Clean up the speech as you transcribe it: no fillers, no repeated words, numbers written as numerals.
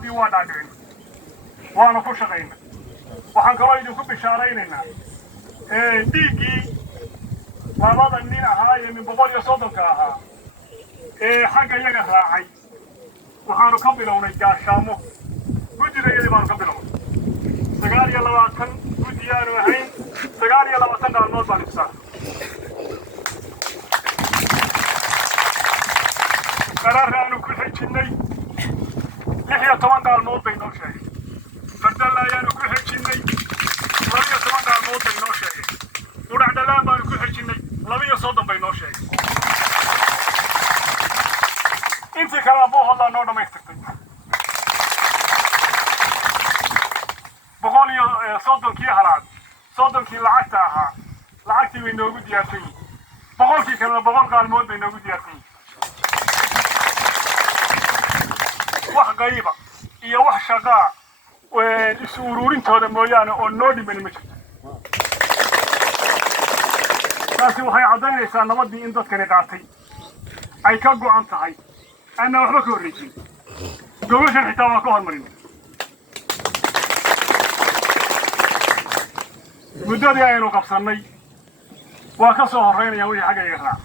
ديوان عدين وانا كشغين waxaan kaloo idinku bishaaraynaynaa dhiiggii labada nin ahaa ee min 130 ahaa ee xagga iyaga raacay waxaanu ka bilownay gaashaamo guddigeedii baanu ka bilownay 29 guddiyaanu ahayn 29 maalmood baan ibsaa qaraaraanu ku xijinay 16 maalmood bay noo sheegay فردل ayaanu ku xijinay 12 maalmood bay noo sheegay udhac dhalaan baanu ku xijinay 12 bay noo sheegay intii kala boohada noo dhamaystirtay 130 halaad 30 lacagta ahaa lacagtii way noogu diyaartay 100 kala 100 maalmood bay noogu diyaartay wax qayba iyo wax shaqaa isuururintooda mooyaane oo noo dhimani ma jirto taasi waxay caddaynaysaa nabadii in dadkani qaatay ay ka go'an tahay ana waxba ka horreeyay gobashan xitaa waa ka hormarin muddadii aynu qabsannay waa ka soo horreynaya wixii xagga iga raac